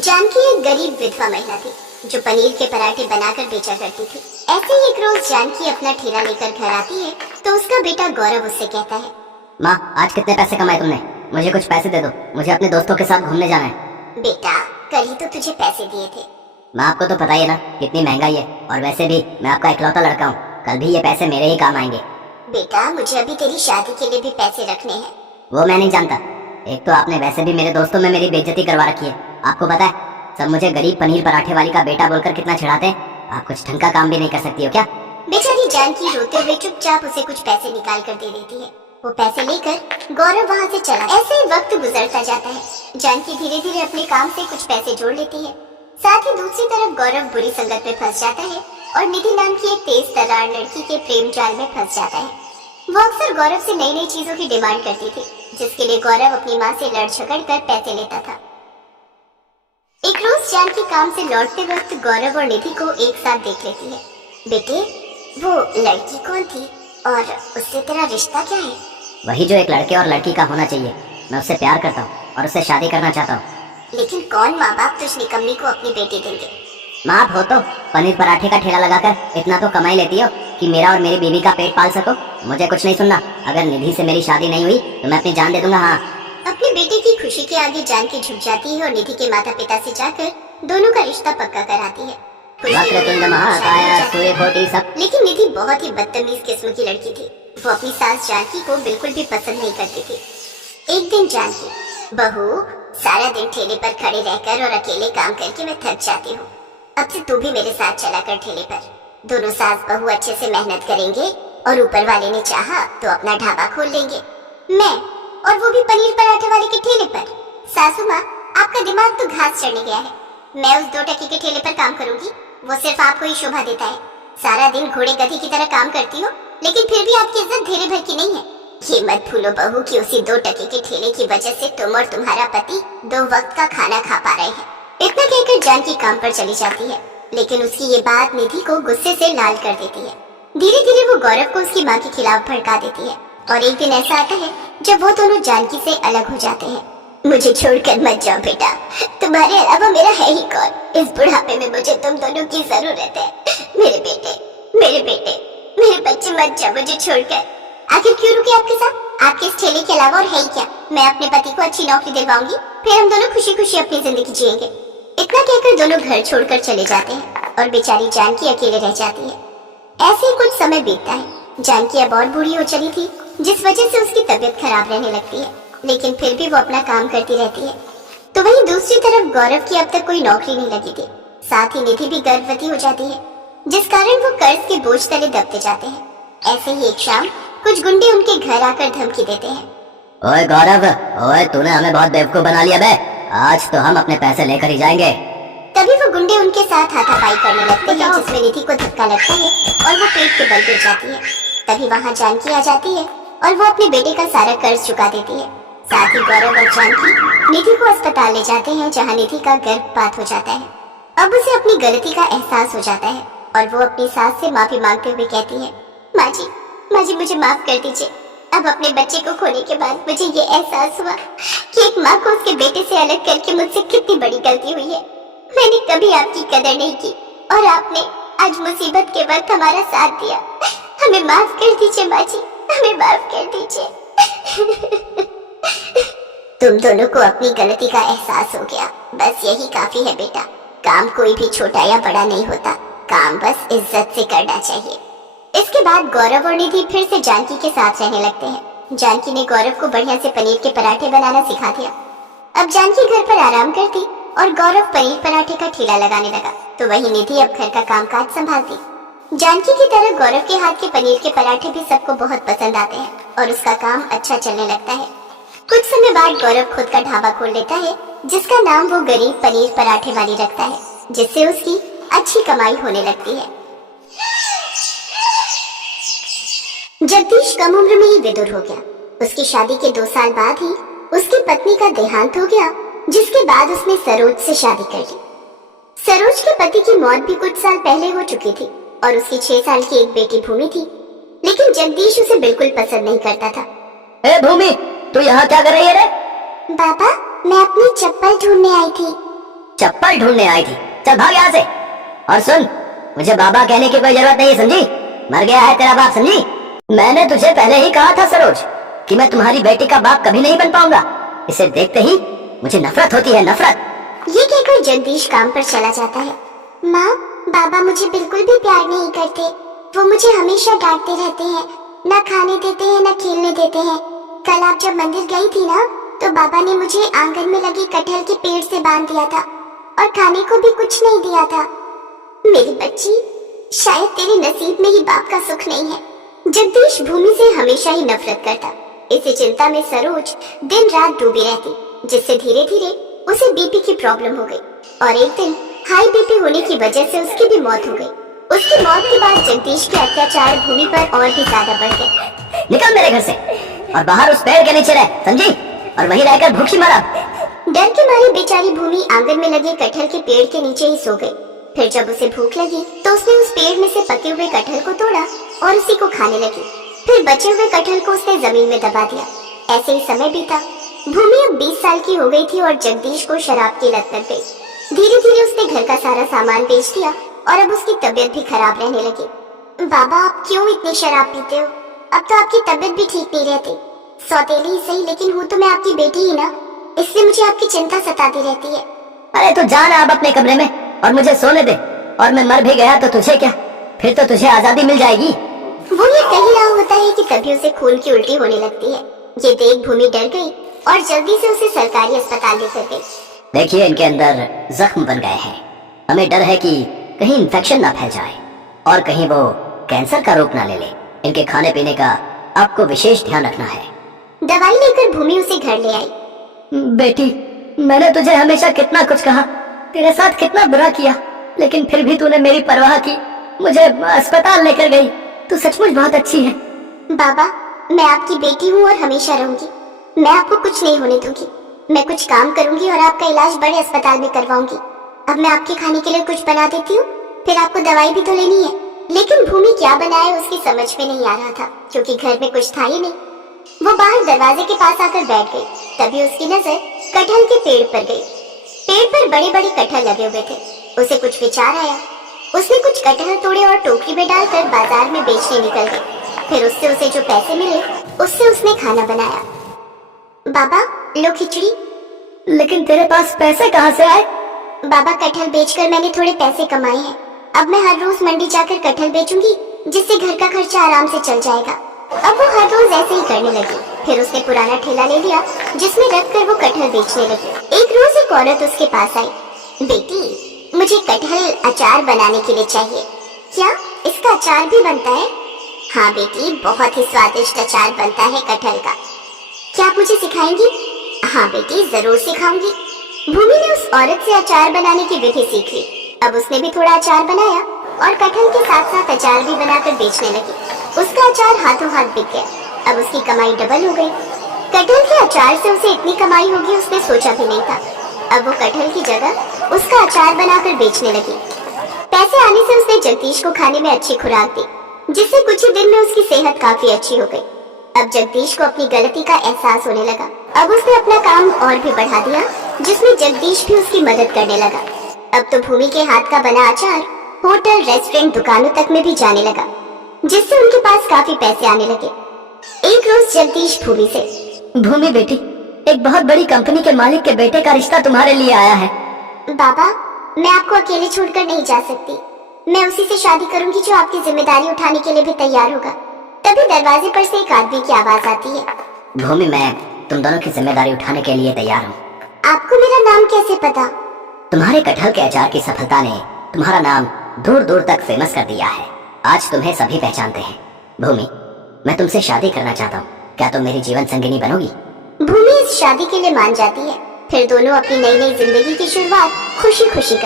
जानकी एक गरीब विधवा महिला थी जो पनीर के पराठे बनाकर बेचा करती थी। ऐसे ही एक रोज जानकी अपना ठेला लेकर घर आती है तो उसका बेटा गौरव उससे कहता है, माँ, आज कितने पैसे कमाए तुमने? मुझे कुछ पैसे दे दो, मुझे अपने दोस्तों के साथ घूमने जाना है। बेटा, कल ही तो तुझे पैसे दिए थे। माँ, आपको तो पता ही है ना कितनी महंगाई है, और वैसे भी मैं आपका इकलौता लड़का हूँ, कल भी ये पैसे मेरे ही काम आएंगे। बेटा, मुझे अभी तेरी शादी के लिए भी पैसे रखने हैं। वो मैं नहीं जानता। एक तो आपने वैसे भी मेरे दोस्तों में मेरी बेइज्जती करवा रखी है। आपको पता है सब मुझे गरीब पनीर पराठे वाली का बेटा बोलकर कितना चिढ़ाते हैं। आप कुछ ढंग का काम भी नहीं कर सकती हो क्या? बेचारी जानकी रोते हुए चुपचाप उसे कुछ पैसे निकाल कर दे देती है। वो पैसे लेकर गौरव वहाँ से चला। ऐसे ही वक्त गुजरता जाता है। जानकी धीरे धीरे अपने काम से कुछ पैसे जोड़ लेती है। साथ ही दूसरी तरफ गौरव बुरी संगत में फंस जाता है और निधि नाम की एक तेज तर्रार लड़की के प्रेम जाल में फंस जाता है। वो अक्सर गौरव से नई नई चीजों की डिमांड करती थी, जिसके लिए गौरव अपनी माँ से लड़ झगड़ कर पैसे लेता था। एक रोज जानकी काम से लौटते वक्त गौरव और निधि को एक साथ देख लेती है। बेटे, वो लड़की कौन थी और उससे तेरा रिश्ता क्या है? वही जो एक लड़के और लड़की का होना चाहिए। मैं उससे प्यार करता हूँ और उससे शादी करना चाहता हूँ। लेकिन कौन माँ बाप तुझ निकम्मी को अपनी बेटी देंगे? माँ, आप हो तो पनीर पराठे का ठेला लगाकर इतना तो कमाई लेती हो कि मेरा और मेरी बीवी का पेट पाल सको। मुझे कुछ नहीं सुनना। अगर निधि से मेरी शादी नहीं हुई तो मैं अपनी जान दे दूंगा। हाँ। अपने बेटे की खुशी के आगे जानकी झुक जाती है और निधि के माता पिता से जाकर दोनों का रिश्ता पक्का कराती है। लेकिन निधि बहुत ही बदतमीज किस्म की लड़की थी। वो अपनी सास जानकी को बिल्कुल भी पसंद नहीं करती थी। एक दिन जानकी, बहू, सारा दिन ठेले पर खड़े रहकर और अकेले काम करके मैं थक जाती हूँ। अब से तू भी मेरे साथ चला कर ठेले पर। दोनों सास बहू अच्छे से मेहनत करेंगे और ऊपर वाले ने चाहा तो अपना ढाबा खोल लेंगे। मैं, और वो भी पनीर पराठे वाले के ठेले पर। सासू माँ, आपका दिमाग तो घास चढ़ने गया है। मैं उस 2 टके के ठेले पर काम करूंगी, वो सिर्फ आपको ही शोभा देता है। सारा दिन घोड़े गधी की तरह काम करती हो, लेकिन फिर भी आपकी इज्जत धेरे भर की नहीं है। ये मत भूलो बहू कि उसी 2 टके के ठेले की वजह से तुम और तुम्हारा पति 2 वक्त का खाना खा पा रहे हैं। इतना कहकर जानकी काम पर चली जाती है, लेकिन उसकी ये बात निधि को गुस्से से लाल कर देती है। धीरे धीरे वो गौरव को उसकी माँ के खिलाफ भड़का देती है और एक दिन ऐसा आता है जब वो दोनों जानकी से अलग हो जाते हैं। मुझे छोड़कर मत जाओ बेटा, तुम्हारे अलावा मेरा है ही कौन? इस बुढ़ापे में मुझे तुम दोनों की जरूरत है। मेरे बेटे, मेरे बेटे, मेरे बच्चे, मत जाओ मुझे छोड़कर। आखिर क्यों रुके आपके साथ? आपके इस ठेले के अलावा और है ही क्या? मैं अपने पति को अच्छी नौकरी दिलवाऊंगी, फिर हम दोनों खुशी खुशी अपनी जिंदगी जिएंगे। इतना कहकर दोनों घर छोड़कर चले जाते हैं और बेचारी जानकी अकेले रह जाती है। ऐसे ही कुछ समय बीतता है। जानकी अब और बूढ़ी हो चली थी, जिस वजह से उसकी तबीयत खराब रहने लगती है, लेकिन फिर भी वो अपना काम करती रहती है। तो वहीं दूसरी तरफ गौरव की अब तक कोई नौकरी नहीं लगी थी। साथ ही निधि भी गर्भवती हो जाती है, जिस कारण वो कर्ज के बोझ तले दबते जाते हैं। ऐसे ही एक शाम कुछ गुंडे उनके घर आकर धमकी देते हैं। ओए गौरव, ओए तूने हमें बहुत बेवकूफ बना लिया बे। आज तो हम अपने पैसे लेकर ही जाएंगे। तभी वो गुंडे उनके साथ हाथापाई करने लगते हैं, जिसमें निधि को धक्का लगता है और वो पेट के बल गिर जाती है। तभी वहाँ जानकी आ जाती है और वो अपने बेटे का सारा कर्ज चुका देती है। साथ ही गौरव और जानकी निधि को अस्पताल ले जाते हैं, जहाँ निधि का गर्भपात हो जाता है। अब उसे अपनी गलती का एहसास हो जाता है और वो अपनी सास से माफी मांगते हुए कहती है, माँ जी मुझे माफ कर दीजिए। अब अपने बच्चे को खोने के बाद मुझे ये एहसास हुआ कि एक माँ को उसके बेटे से अलग करके मुझसे कितनी बड़ी गलती हुई है। मैंने कभी आपकी कदर नहीं की और आपने आज मुसीबत के वक्त हमारा साथ दिया। हमें माफ कर दीजिए माँ जी, हमें माफ कर दीजिए। तुम दोनों को अपनी गलती का एहसास हो गया, बस यही काफी है बेटा। काम कोई भी छोटा या बड़ा नहीं होता, काम बस इज्जत से करना चाहिए। इसके बाद गौरव और निधि फिर से जानकी के साथ रहने लगते हैं। जानकी ने गौरव को बढ़िया से पनीर के पराठे बनाना सिखा दिया। अब जानकी घर पर आराम करती और गौरव पनीर पराठे का ठेला लगाने लगा, तो वही निधि अब घर का कामकाज संभालती। जानकी की तरह गौरव के हाथ के पनीर के पराठे भी सबको बहुत पसंद आते हैं और उसका काम अच्छा चलने लगता है। कुछ समय बाद गौरव खुद का ढाबा खोल लेता है, जिसका नाम वो गरीब पनीर पराठे वाली रखता है, जिससे उसकी अच्छी कमाई होने लगती है। जगदीश कम उम्र में ही विदुर हो गया। उसकी शादी के 2 साल बाद ही उसकी पत्नी का देहांत हो गया, जिसके बाद उसने सरोज से शादी कर ली। सरोज के पति की मौत भी कुछ साल पहले हो चुकी थी और उसकी 6 साल की एक बेटी भूमि थी, लेकिन जगदीश उसे बिल्कुल पसंद नहीं करता था। ए भूमि, तू यहाँ क्या कर रही है रे? बाबा, मैं अपनी चप्पल ढूंढने आई थी। चप्पल ढूंढने आई थी। चल भाग यहाँ से। और सुन, मुझे बाबा कहने की कोई जरूरत नहीं है, समझी? मर गया है तेरा बाप, समझी? मैंने तुझे पहले ही कहा था सरोज कि मैं तुम्हारी बेटी का बाप कभी नहीं बन पाऊंगा। इसे देखते ही मुझे नफरत होती है, नफरत। ये कहकर जगदीश काम पर चला जाता है। माँ, बाबा मुझे बिल्कुल भी प्यार नहीं करते। वो मुझे हमेशा डांटते रहते हैं, ना खाने देते हैं ना खेलने देते हैं। कल आप जब मंदिर गई थी ना, तो बाबा ने मुझे आंगन में लगे कटहल के पेड़ से बांध दिया था और खाने को भी कुछ नहीं दिया था। मेरी बच्ची, शायद तेरे नसीब में ही बाप का सुख नहीं है। जगदीश भूमि से हमेशा ही नफरत करता। इसी चिंता में सरोज दिन रात डूबी रहती, जिससे धीरे धीरे उसे बीपी की प्रॉब्लम हो गई और एक दिन हाई बीपी होने की वजह से उसकी भी मौत हो गई। उसकी मौत के बाद जगदीश के अत्याचार भूमि पर और भी ज्यादा बढ़ गए। निकल मेरे घर से और बाहर उस पेड़ के नीचे रह, समझी? और वहीं रहकर भूखी मरा। डर के मारे बेचारी भूमि आंगन में लगे कटहल के पेड़ के नीचे ही सो गई। फिर जब उसे भूख लगी तो उसने उस पेड़ में से पके हुए कटहल को तोड़ा और उसी को खाने लगी। फिर बचे हुए कटहल को उसने जमीन में दबा दिया। ऐसे ही समय बीता। भूमि अब 20 साल की हो गई थी और जगदीश को शराब की लत लग गई। धीरे धीरे उसने घर का सारा सामान बेच दिया और अब उसकी तबीयत भी खराब रहने लगी। बाबा, आप क्यों इतनी शराब पीते हो? अब तो आपकी तबीयत भी ठीक नहीं रहती। सौतेली ही सही, लेकिन हूँ तो मैं आपकी बेटी ही ना, इसलिए मुझे आपकी चिंता सताती रहती है। अरे तो जाना अब अपने कमरे में और मुझे सोने दे। और मैं मर भी गया तो तुझे क्या, फिर तो तुझे आजादी मिल जाएगी। वो ये कह रहा होता है कि तभी उसे खून की उल्टी होने लगती है। ये देख भूमि डर गई और जल्दी से उसे सरकारी अस्पताल लेकर गई। देखिए, इनके अंदर जख्म बन गए हैं। हमें डर है कि कहीं इन्फेक्शन ना फैल जाए और कहीं वो कैंसर का रूप ना ले ले। इनके खाने पीने का आपको विशेष ध्यान रखना है। दवाई लेकर भूमि उसे घर ले आई। बेटी, मैंने तुझे हमेशा कितना कुछ कहा, तेरे साथ कितना बुरा किया, लेकिन फिर भी तूने मेरी परवाह की, मुझे अस्पताल लेकर गई। तू सचमुच बहुत अच्छी है। बाबा, मैं आपकी बेटी हूँ और हमेशा रहूंगी। मैं आपको कुछ नहीं होने दूंगी। मैं कुछ काम करूंगी और आपका इलाज बड़े अस्पताल में करवाऊंगी। अब मैं आपके खाने के लिए कुछ बना देती हूँ, फिर आपको दवाई भी तो लेनी है। लेकिन भूमि क्या बनाए उसकी समझ में नहीं आ रहा था, क्योंकि घर में कुछ था ही नहीं। वो बाहर दरवाजे के पास आकर बैठ गई। तभी उसकी नजर कटहल के पेड़ पर गई। पेड़ पर बड़े बड़े कटहल लगे हुए थे। उसे कुछ विचार आया। उसने कुछ कटहल तोड़े और टोकरी में डालकर बाजार में बेचने निकल गई। फिर उससे उसे जो पैसे मिले उससे उसने खाना बनाया। बाबा, लो खिचड़ी। लेकिन तेरे पास पैसे कहाँ से आए? बाबा, कटहल बेचकर मैंने थोड़े पैसे कमाए हैं। अब मैं हर रोज मंडी जाकर कटहल बेचूंगी, जिससे घर का खर्चा आराम से चल जाएगा। अब वो हर रोज ऐसे ही करने लगी। फिर उसने पुराना ठेला ले लिया, जिसमें रखकर वो कटहल बेचने लगी। एक रोज एक औरत उसके पास आई। बेटी, मुझे कटहल अचार बनाने के लिए चाहिए। क्या इसका अचार भी बनता है? हाँ बेटी, बहुत ही स्वादिष्ट अचार बनता है कटहल का। क्या आप मुझे सिखाएंगी? हाँ बेटी, जरूर सिखाऊंगी। भूमि ने उस औरत से अचार बनाने की विधि सीख ली। अब उसने भी थोड़ा अचार बनाया और कटहल के साथ साथ अचार भी बनाकर बेचने लगी। उसका अचार हाथों हाथ बिक गया। अब उसकी कमाई डबल हो गई। कटहल के अचार से उसे इतनी कमाई होगी उसने सोचा भी नहीं था। अब वो कटहल की जगह उसका अचार बनाकर बेचने लगी। पैसे आने से उसने जगदीश को खाने में अच्छी खुराक दी, जिससे कुछ ही दिन में उसकी सेहत काफी अच्छी हो गई। अब जगदीश को अपनी गलती का एहसास होने लगा। अब उसने अपना काम और भी बढ़ा दिया, जिसमें जगदीश भी उसकी मदद करने लगा। अब तो भूमि के हाथ का बना अचार होटल, रेस्टोरेंट, दुकानों तक में भी जाने लगा, जिससे उनके पास काफी पैसे आने लगे। एक रोज जगदीश भूमि से, भूमि बेटी, एक बहुत बड़ी कंपनी के मालिक के बेटे का रिश्ता तुम्हारे लिए आया है। बाबा, मैं आपको अकेले छोड़कर नहीं जा सकती। मैं उसी से शादी करूंगी जो आपकी जिम्मेदारी उठाने के लिए भी तैयार होगा। तभी दरवाजे पर से एक आदमी की आवाज आती है। भूमि, मैं तुम दोनों की जिम्मेदारी उठाने के लिए तैयार हूँ। आपको मेरा नाम कैसे पता? तुम्हारे कटहल के अचार की सफलता ने तुम्हारा नाम दूर दूर तक फेमस कर दिया है। आज तुम्हें सभी पहचानते हैं। भूमि, मैं तुमसे शादी करना चाहता हूँ। क्या तुम मेरी जीवन संगिनी बनोगी? भूमि इस शादी के लिए मान जाती है। फिर दोनों अपनी नई नई जिंदगी की शुरुआत खुशी खुशी